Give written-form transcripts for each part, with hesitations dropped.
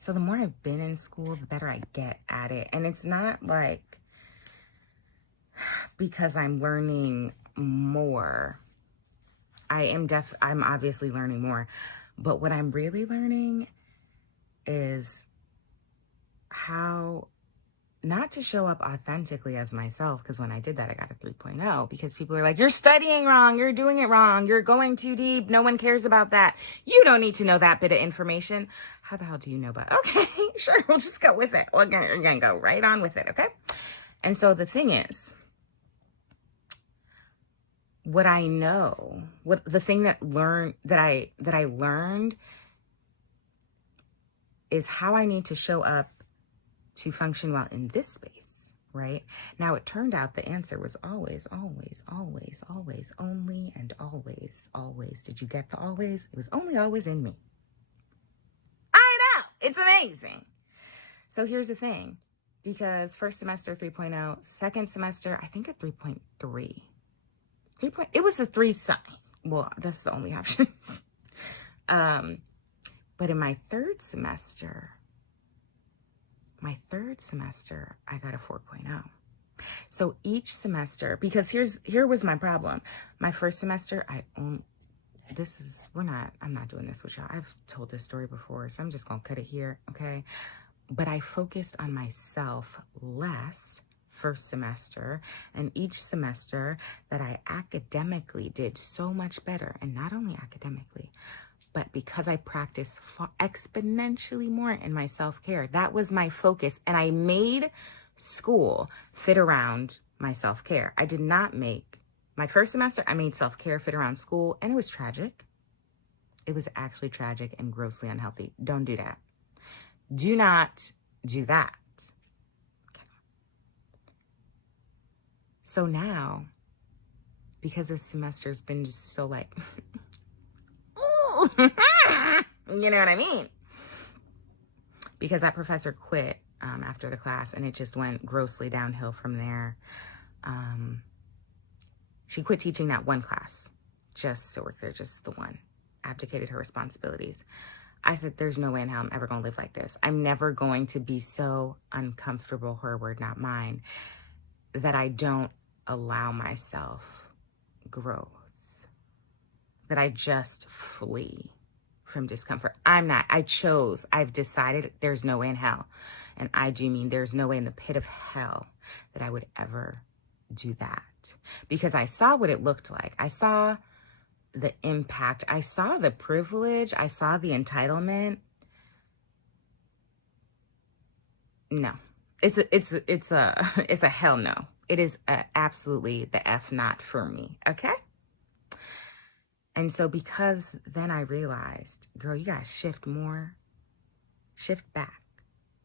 So the more I've been in school, the better I get at it. And it's not like because I'm learning more. I'm obviously learning more. But what I'm really learning is how not to show up authentically as myself, because when I did that, I got a 3.0 because people are like, you're studying wrong, you're doing it wrong, you're going too deep, no one cares about that. You don't need to know that bit of information. How the hell do you know about? Okay, sure, we'll just go with it. We're gonna go right on with it, okay? And so the thing is, what I know, what the thing that I learned is how I need to show up to function well in this space, right? Now, it turned out the answer was always, always, always, always, only and always, always. Did you get the always? It was only always in me. I know, it's amazing. So here's the thing, because first semester 3.0, second semester, I think a 3.3. It was a 3 sign. Well, that's the only option. But in my third semester, I got a 4.0. So each semester, because here was my problem. My first semester, I'm not doing this with y'all. I've told this story before, so I'm just gonna cut it here, okay? But I focused on myself less first semester, and each semester that I academically did so much better, and not only academically, but because I practiced exponentially more in my self-care. That was my focus, and I made school fit around my self-care. I did not make, my first semester, I made self-care fit around school, and it was tragic. It was actually tragic and grossly unhealthy. Don't do that. Do not do that. Okay. So now, because this semester's been just so like, you know what I mean? Because that professor quit after the class, and it just went grossly downhill from there. She quit teaching that one class just to work there, just the one. Abdicated her responsibilities. I said, there's no way in hell I'm ever going to live like this. I'm never going to be so uncomfortable, her word, not mine, that I don't allow myself growth, that I just flee from discomfort. I've decided there's no way in hell. And I do mean there's no way in the pit of hell that I would ever do that. Because I saw what it looked like. I saw the impact. I saw the privilege. I saw the entitlement. No, it's a hell no. It is absolutely the F not for me. Okay. And so because then I realized, girl, you gotta shift more, shift back,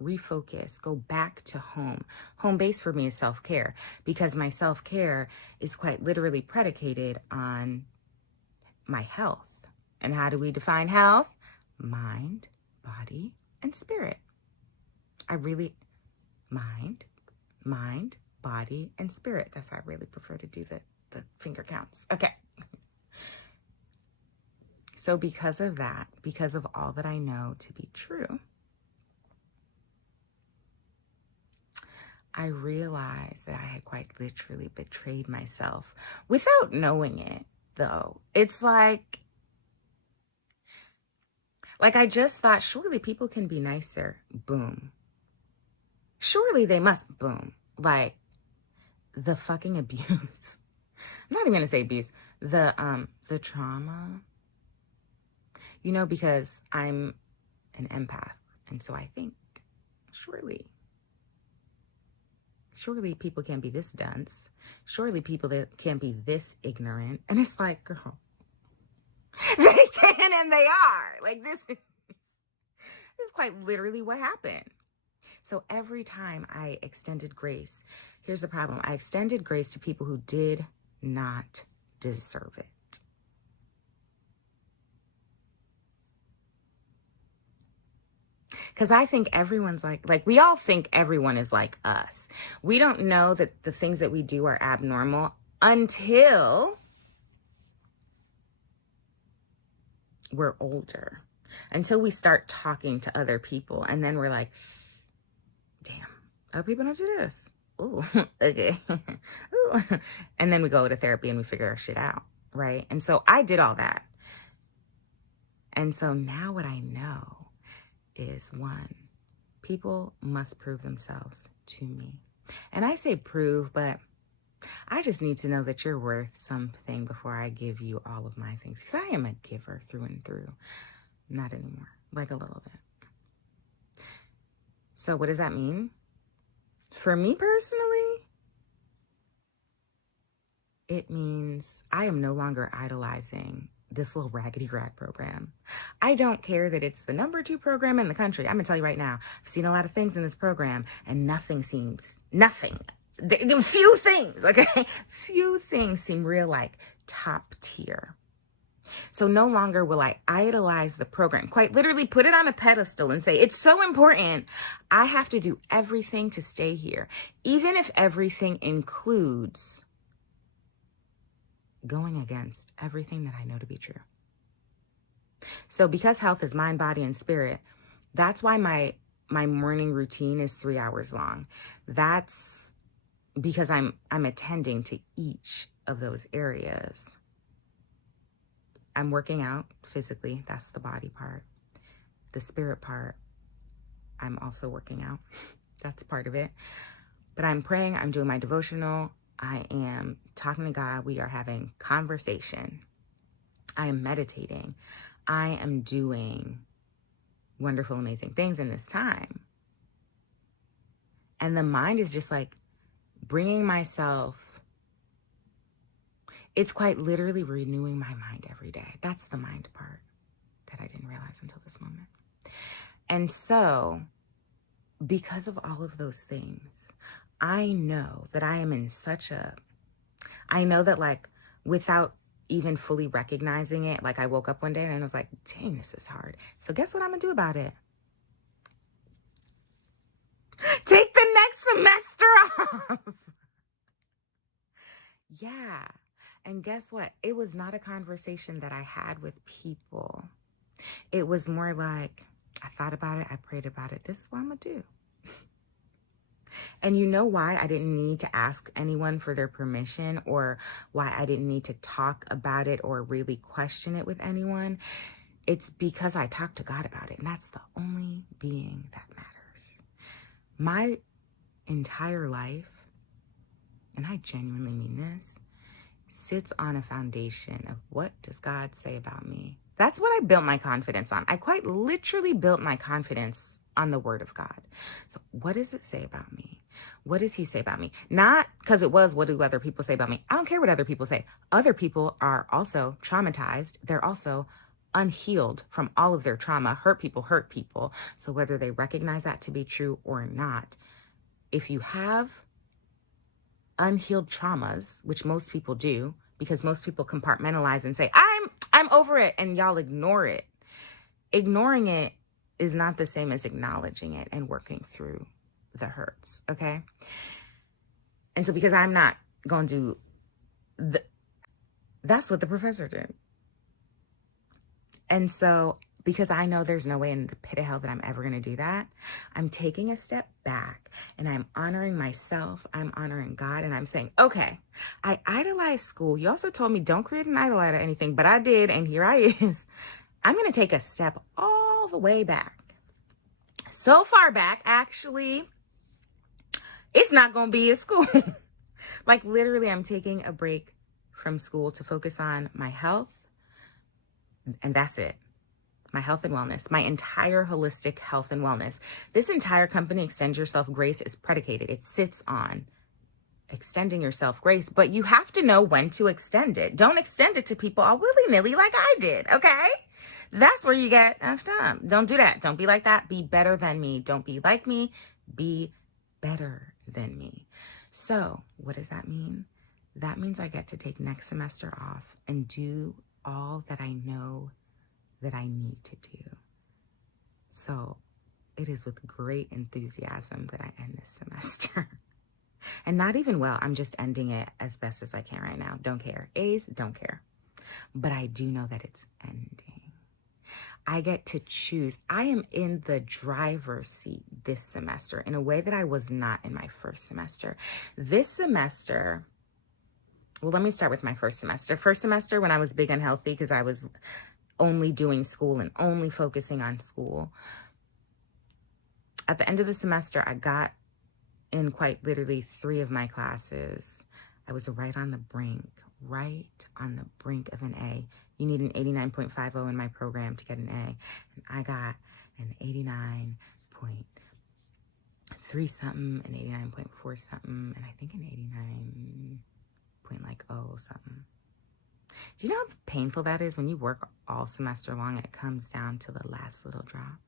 refocus, go back to home. Home base for me is self-care, because my self-care is quite literally predicated on my health. And how do we define health? Mind, body, and spirit. Mind, body, and spirit. That's how I really prefer to do the finger counts. Okay. So because of that, because of all that I know to be true, I realized that I had quite literally betrayed myself without knowing it, though. It's like I just thought, surely people can be nicer. Boom. Surely they must. Boom. Like the fucking abuse. I'm not even gonna say abuse. The trauma. You know, because I'm an empath, and so I think surely people can be this dense. Surely people that can be this ignorant. And it's like, girl, they can and they are. Like this is quite literally what happened. So every time I extended grace, here's the problem. I extended grace to people who did not deserve it. Because I think everyone's like we all think everyone is like us. We don't know that the things that we do are abnormal until we're older. until we start talking to other people. And then we're like, damn, other people don't do this. Ooh, okay. Ooh. And then we go to therapy and we figure our shit out, right? And so I did all that. And so now what I know is, one, people must prove themselves to me. And I say prove, but I just need to know that you're worth something before I give you all of my things. Because I am a giver through and through. Not anymore, like a little bit. So what does that mean? For me personally, it means I am no longer idolizing this little raggedy grad program. I don't care that it's the #2 program in the country. I'm gonna tell you right now, I've seen a lot of things in this program and nothing. Few things, okay? Few things seem real like top tier. So no longer will I idolize the program, quite literally put it on a pedestal and say, it's so important. I have to do everything to stay here, even if everything includes going against everything that I know to be true. So because health is mind, body, and spirit, that's why my morning routine is 3 hours long. That's because I'm attending to each of those areas. I'm working out physically. That's the body part. The spirit part, I'm also working out. That's part of it. But I'm praying. I'm doing my devotional. I am talking to God. We are having conversation. I am meditating. I am doing wonderful, amazing things in this time. And the mind is just like bringing myself. It's quite literally renewing my mind every day. That's the mind part that I didn't realize until this moment. And so, because of all of those things, I know that I am in I know that, like, without even fully recognizing it, like, I woke up one day and I was like, dang, this is hard. So guess what I'm gonna do about it? Take the next semester off. Yeah. And guess what? It was not a conversation that I had with people. It was more like, I thought about it, I prayed about it. This is what I'm gonna do. And you know why I didn't need to ask anyone for their permission, or why I didn't need to talk about it or really question it with anyone? It's because I talked to God about it, and that's the only being that matters. My entire life, and I genuinely mean this, sits on a foundation of what does God say about me? That's what I built my confidence on. I quite literally built my confidence on the word of God. So what does it say about me? What does he say about me? Not because it was, what do other people say about me? I don't care what other people say. Other people are also traumatized. They're also unhealed from all of their trauma. Hurt people. So whether they recognize that to be true or not, if you have unhealed traumas, which most people do, because most people compartmentalize and say, I'm over it, and y'all ignore it. Ignoring it is not the same as acknowledging it and working through the hurts, okay? And so because I'm not going to do that's what the professor did. And so because I know there's no way in the pit of hell that I'm ever going to do that, I'm taking a step back and I'm honoring myself. I'm honoring God. And I'm saying, okay, I idolize school. You also told me don't create an idol out of anything, but I did. And here I is. I'm going to take a step all the way back. So far back, actually, it's not going to be at school. Like literally, I'm taking a break from school to focus on my health. And that's it. My health and wellness, my entire holistic health and wellness. This entire company, Extend Yourself Grace, is predicated. It sits on extending yourself grace, but you have to know when to extend it. Don't extend it to people all willy-nilly like I did, okay? That's where you get effed up. Don't do that. Don't be like that. Be better than me. Don't be like me. Be better than me. So what does that mean? That means I get to take next semester off and do all that I know that I need to do. So it is with great enthusiasm that I end this semester. And not even well, I'm just ending it as best as I can right now. Don't care. A's, don't care. But I do know that it's ending. I get to choose. I am in the driver's seat this semester in a way that I was not in my first semester. This semester, well, let me start with my first semester. First semester, when I was big and healthy because I was only doing school and only focusing on school. At the end of the semester, I got in quite literally 3 of my classes. I was right on the brink of an A. You need an 89.50 in my program to get an A. And I got an 89.3 something, an 89.4 something, and I think an 89.0 something. Do you know how painful that is when you work all semester long and it comes down to the last little drop?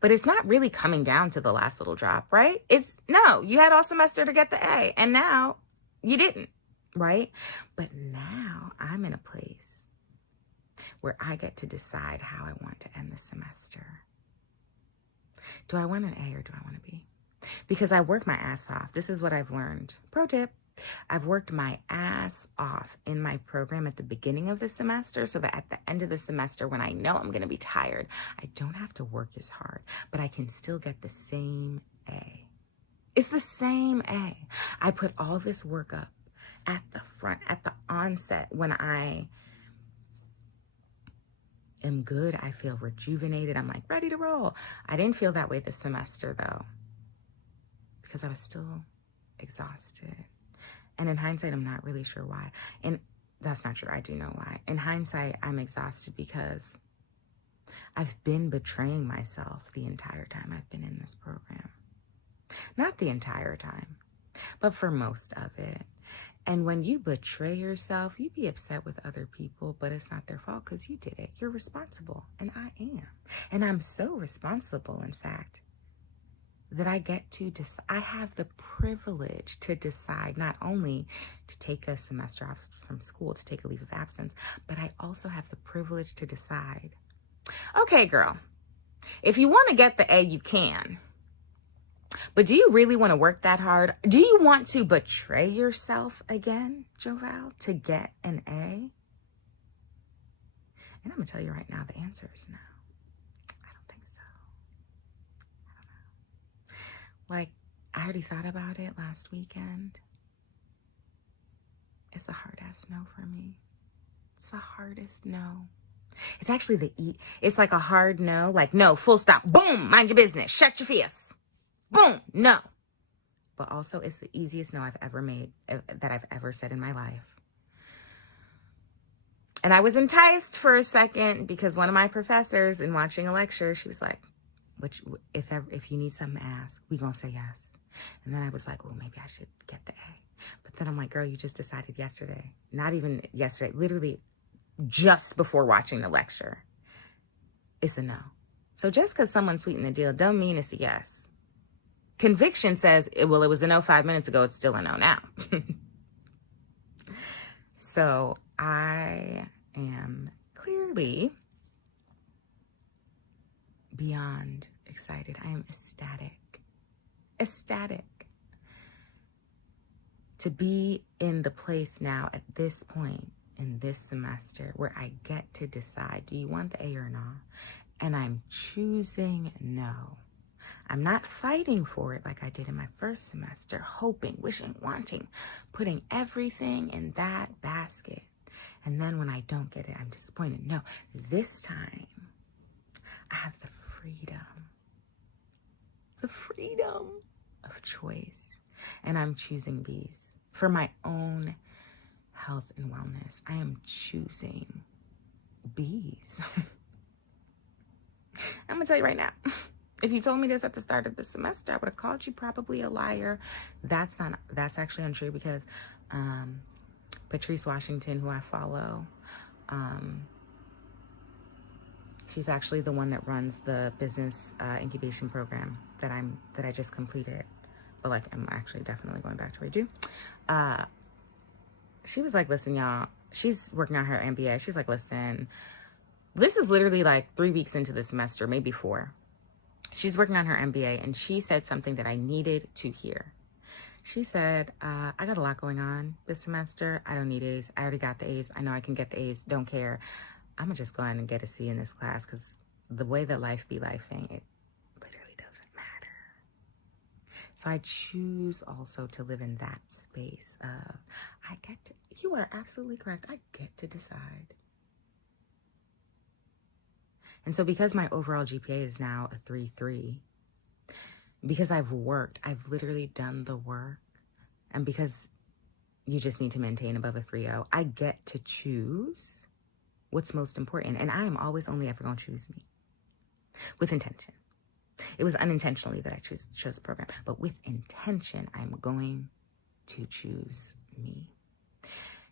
But it's not really coming down to the last little drop, right? No, you had all semester to get the A, and now you didn't, right? But now I'm in a place where I get to decide how I want to end the semester. Do I want an A or do I want a B? Because I work my ass off. This is what I've learned. Pro tip. I've worked my ass off in my program at the beginning of the semester so that at the end of the semester, when I know I'm going to be tired, I don't have to work as hard, but I can still get the same A. It's the same A. I put all this work up at the front, at the onset, when I am good. I feel rejuvenated. I'm like ready to roll. I didn't feel that way this semester though, because I was still exhausted. And in hindsight, I'm not really sure why. And that's not true. I do know why. In hindsight, I'm exhausted because I've been betraying myself the entire time I've been in this program. Not the entire time, but for most of it. And when you betray yourself, you be upset with other people, but it's not their fault because you did it. You're responsible, and I am. And I'm so responsible, in fact, that I get to I have the privilege to decide not only to take a semester off from school, to take a leave of absence, but I also have the privilege to decide, okay, girl, if you want to get the A, you can. But do you really want to work that hard? Do you want to betray yourself again, Joval, to get an A? And I'm going to tell you right now, the answer is no. I don't think so. I don't know. Like, I already thought about it last weekend. It's a hard-ass no for me. It's the hardest no. It's actually it's like a hard no, like no, full stop, boom, mind your business, shut your face. Boom, no. But also, it's the easiest no I've ever made, that I've ever said in my life. And I was enticed for a second because one of my professors, in watching a lecture, she was like, if you need something to ask, we gonna say yes. And then I was like, oh, maybe I should get the A. But then I'm like, girl, you just decided yesterday. Not even yesterday, literally just before watching the lecture. It's a no. So just because someone sweetened the deal don't mean it's a yes. Conviction says, well, it was a no 5 minutes ago. It's still a no now. So I am clearly beyond excited. I am ecstatic to be in the place now at this point in this semester where I get to decide, do you want the A or not? And I'm choosing no. I'm not fighting for it like I did in my first semester, hoping, wishing, wanting, putting everything in that basket. And then when I don't get it, I'm disappointed. No, this time I have the freedom of choice. And I'm choosing B's for my own health and wellness. I am choosing B's. I'm gonna tell you right now. If you told me this at the start of the semester, I would have called you probably a liar. That's actually untrue because Patrice Washington, who I follow, she's actually the one that runs the business incubation program that I just completed. But like, I'm actually definitely going back to redo. She was like, listen, y'all, she's working on her MBA. She's like, listen, this is literally like 3 weeks into the semester, maybe 4. She's working on her MBA, and she said something that I needed to hear. She said, I got a lot going on this semester. I don't need A's. I already got the A's. I know I can get the A's. Don't care. I'm gonna just go ahead and get a C in this class because the way that life be lifing, it literally doesn't matter. So I choose also to live in that space of, you are absolutely correct, I get to decide. And so because my overall GPA is now a 3.3, because I've literally done the work, and because you just need to maintain above a 3.0, I get to choose what's most important. And I am always only ever going to choose me with intention. It was unintentionally that I chose the program, but with intention, I'm going to choose me.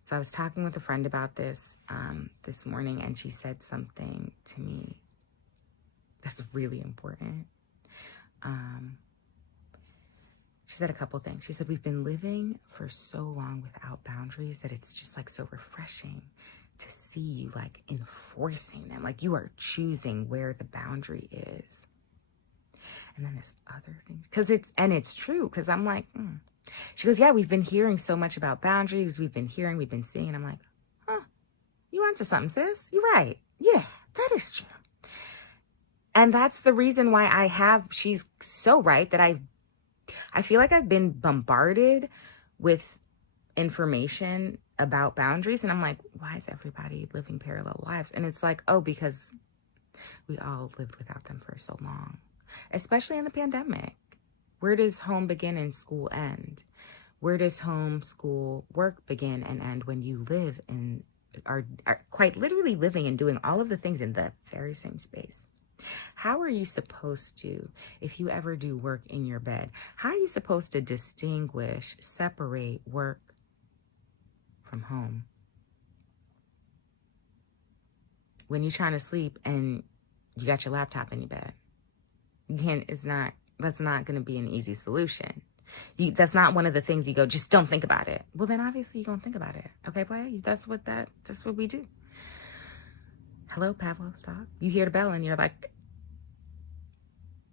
So I was talking with a friend about this this morning, and she said something to me that's really important. She said a couple things. She said, we've been living for so long without boundaries that it's just like so refreshing to see you like enforcing them. Like you are choosing where the boundary is. And then this other thing, it's true, because I'm like, She goes, yeah, we've been hearing so much about boundaries. We've been seeing. And I'm like, you onto something, sis. You're right. Yeah, that is true. And that's the reason why she's so right that I feel like I've been bombarded with information about boundaries. And I'm like, why is everybody living parallel lives? And it's like, because we all lived without them for so long, especially in the pandemic. Where does home begin and school end? Where does home, school, work begin and end when you live in, are quite literally living and doing all of the things in the very same space? How are you supposed to, if you ever do work in your bed, how are you supposed to distinguish, separate work from home? When you're trying to sleep and you got your laptop in your bed, that's not going to be an easy solution. That's not one of the things you go, just don't think about it. Well, then obviously you're going to think about it. Okay, playa? That's what we do. Hello, Pavlov's dog. You hear the bell and you're like,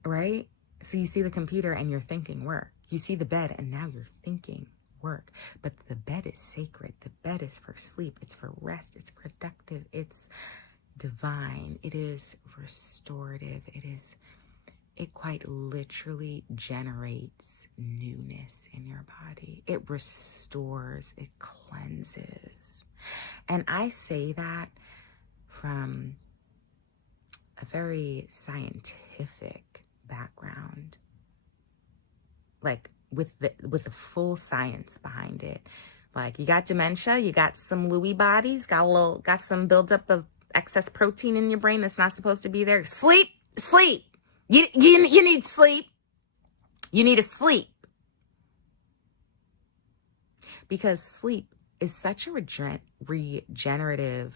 right? So you see the computer and you're thinking work. You see the bed and now you're thinking work. But the bed is sacred. The bed is for sleep. It's for rest. It's productive. It's divine. It is restorative. It quite literally generates newness in your body. It restores, it cleanses. And I say that from a very scientific background, like with the full science behind it. Like you got dementia, you got some Lewy bodies, got some buildup of excess protein in your brain that's not supposed to be there. Sleep. You need sleep. You need to sleep. Because sleep is such a regenerative,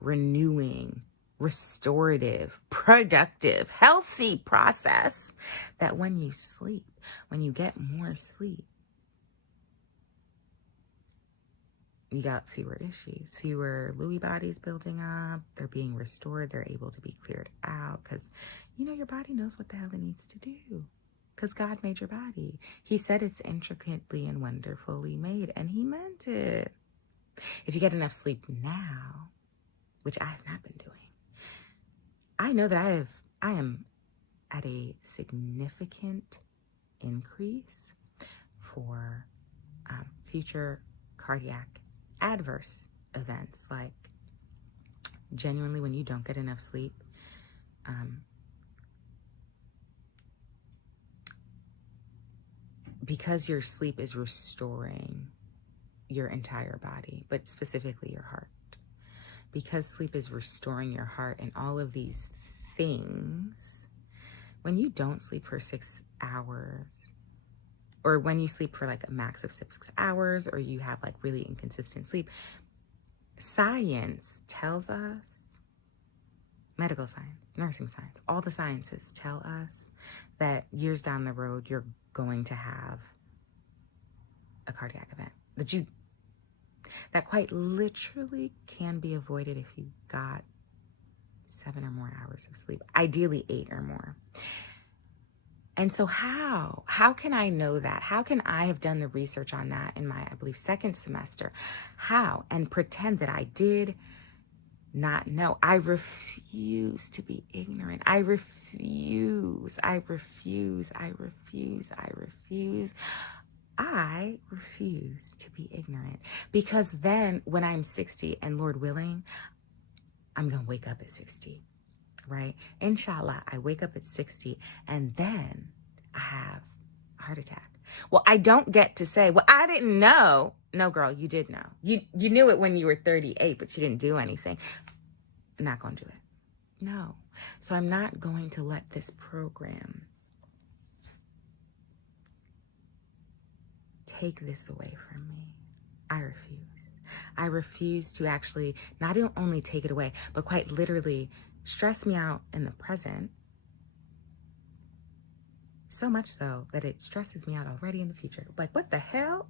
renewing, restorative, productive, healthy process that when you sleep, when you get more sleep, you got fewer issues, fewer Lewy bodies building up. They're being restored. They're able to be cleared out because, your body knows what the hell it needs to do because God made your body. He said it's intricately and wonderfully made, and he meant it. If you get enough sleep now, which I have not been doing, I know that I am at a significant increase for future cardiac adverse events, like genuinely when you don't get enough sleep, because your sleep is restoring your entire body, but specifically your heart, because sleep is restoring your heart and all of these things, when you don't sleep for 6 hours, or when you sleep for like a max of 6 hours, or you have like really inconsistent sleep, science tells us, medical science, nursing science, all the sciences tell us that years down the road, you're going to have a cardiac event that quite literally can be avoided if you got 7 or more hours of sleep, ideally 8 or more. And so how can I know that? How can I have done the research on that in my, I believe, second semester? How? And pretend that I did not know. I refuse to be ignorant. I refuse. I refuse. I refuse. I refuse. I refuse to be ignorant, because then when I'm 60 and Lord willing, I'm going to wake up at 60, right? Inshallah, I wake up at 60 and then I have a heart attack. Well, I don't get to say, well, I didn't know. No, girl, you did know. You knew it when you were 38, but you didn't do anything. I'm not going to do it. No. So I'm not going to let this program take this away from me. I refuse. I refuse to actually not only take it away, but quite literally stress me out in the present. So much so that it stresses me out already in the future. Like, what the hell?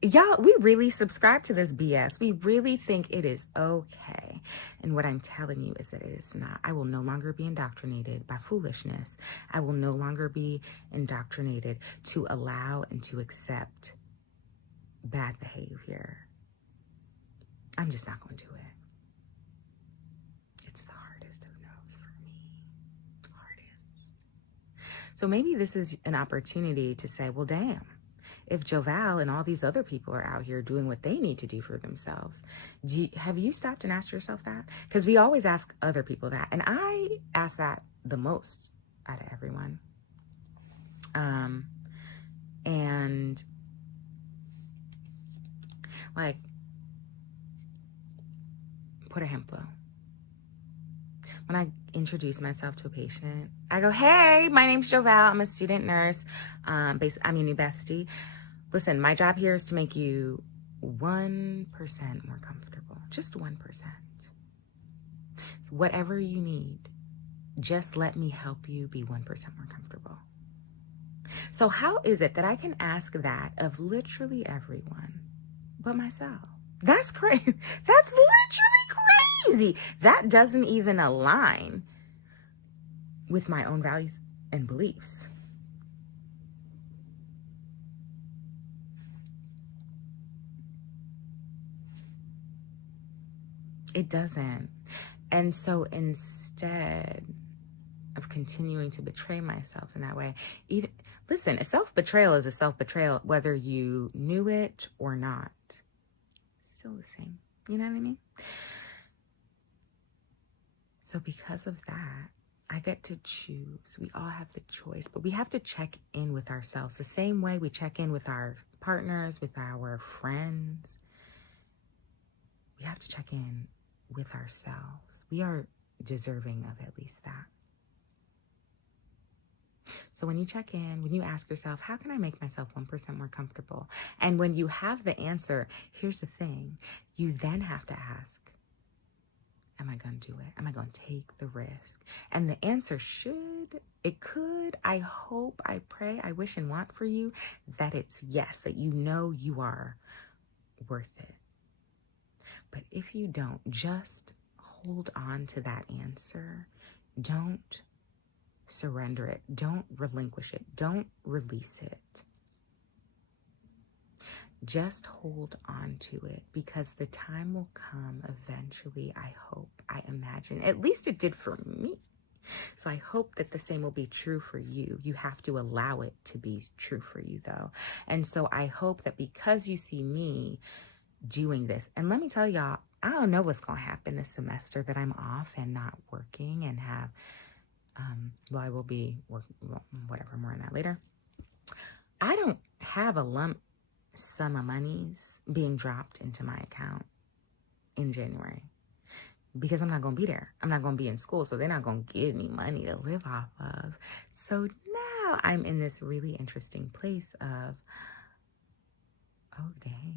Y'all, we really subscribe to this BS. We really think it is okay. And what I'm telling you is that it is not. I will no longer be indoctrinated by foolishness. I will no longer be indoctrinated to allow and to accept bad behavior. I'm just not going to do it. It's the hardest of no's for me. Hardest. So maybe this is an opportunity to say, well, damn, if Joval and all these other people are out here doing what they need to do for themselves, have you stopped and asked yourself that? Because we always ask other people that. And I ask that the most out of everyone. And like, put a hemp flow. When I introduce myself to a patient, I go, hey, my name's Joval. I'm a student nurse. I'm your new bestie. Listen, my job here is to make you 1% more comfortable. Just 1%. Whatever you need, just let me help you be 1% more comfortable. So how is it that I can ask that of literally everyone but myself? That's crazy. That's literally crazy. That doesn't even align with my own values and beliefs. It doesn't. And so instead of continuing to betray myself in that way, listen, a self-betrayal is a self-betrayal, whether you knew it or not. Still the same. You know what I mean? So because of that, I get to choose. We all have the choice, but we have to check in with ourselves the same way we check in with our partners, with our friends. We have to check in with ourselves. We are deserving of at least that. So when you check in, when you ask yourself, how can I make myself 1% more comfortable? And when you have the answer, here's the thing. You then have to ask, am I going to do it? Am I going to take the risk? And the answer I hope, I pray, I wish and want for you that it's yes, that you know you are worth it. But if you don't, just hold on to that answer. Don't surrender it. Don't relinquish it. Don't release it. Just hold on to it, because the time will come eventually, I hope, I imagine. At least it did for me. So I hope that the same will be true for you. You have to allow it to be true for you, though. And so I hope that because you see me doing this, and let me tell y'all, I don't know what's going to happen this semester that I'm off and not working and have, I will be working, whatever, more on that later. I don't have a lump sum of monies being dropped into my account in January, because I'm not going to be there. I'm not going to be in school, so they're not going to give me money to live off of. So now I'm in this really interesting place of, oh, dang.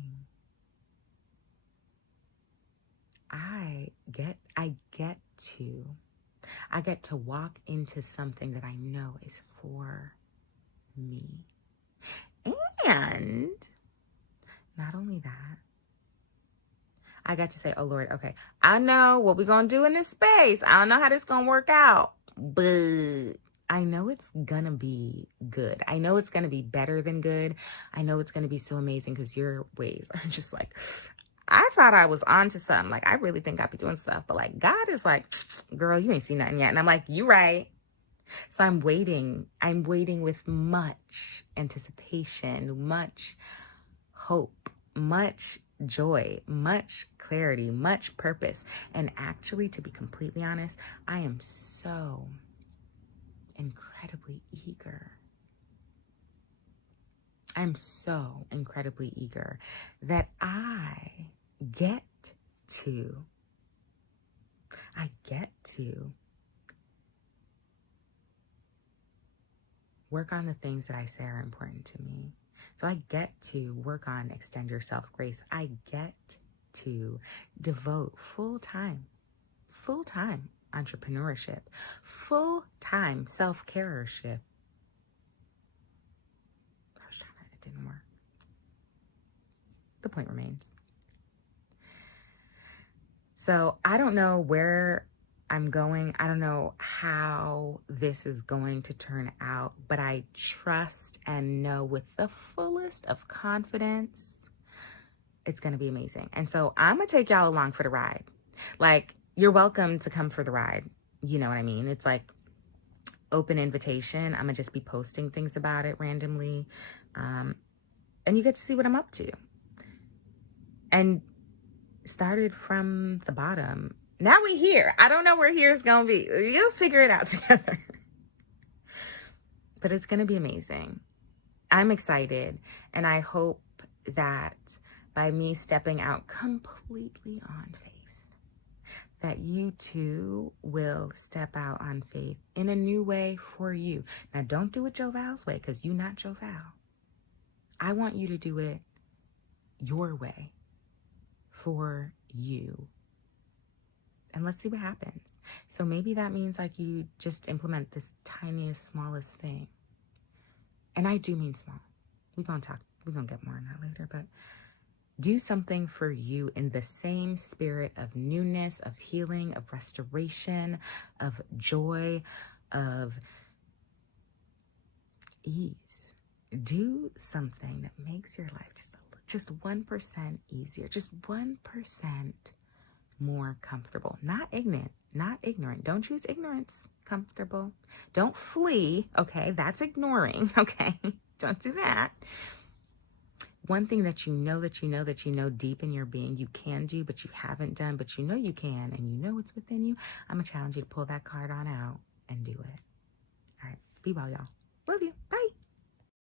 I get to walk into something that I know is for me. And not only that, I got to say, oh Lord, okay, I know what we're going to do in this space. I don't know how this going to work out, but I know it's going to be good. I know it's going to be better than good. I know it's going to be so amazing, because your ways are just like, I thought I was onto something. Like, I really think I be doing stuff. But like, God is like, girl, you ain't seen nothing yet. And I'm like, you right. So I'm waiting. I'm waiting with much anticipation, much hope, much joy, much clarity, much purpose. And actually, to be completely honest, I am so incredibly eager. I'm so incredibly eager that I get to work on the things that I say are important to me. So I get to work on extend your self-grace. I get to devote full-time entrepreneurship, full-time self-carership. I was trying to, it didn't work. The point remains. So I don't know where I'm going. I don't know how this is going to turn out, but I trust and know with the fullest of confidence it's going to be amazing. And so I'm going to take y'all along for the ride. Like, you're welcome to come for the ride. You know what I mean? It's like open invitation. I'm going to just be posting things about it randomly. And you get to see what I'm up to. And started from the bottom. Now we here. I don't know where here is going to be. You'll figure it out together. But it's going to be amazing. I'm excited. And I hope that by me stepping out completely on faith, that you too will step out on faith in a new way for you. Now, don't do it Joval's way, because you're not Joval. I want you to do it your way for you. And let's see what happens. So maybe that means like you just implement this tiniest, smallest thing. And I do mean small. We're going to get more on that later, but do something for you in the same spirit of newness, of healing, of restoration, of joy, of ease. Do something that makes your life just 1% easier, just 1% more comfortable. Not ignorant. Don't choose ignorance. Comfortable. Don't flee. Okay, that's ignoring. Okay, don't do that. One thing that you know deep in your being you can do, but you haven't done, but you know you can, and you know it's within you. I'm gonna challenge you to pull that card on out and do it. All right, be well, y'all. Love you.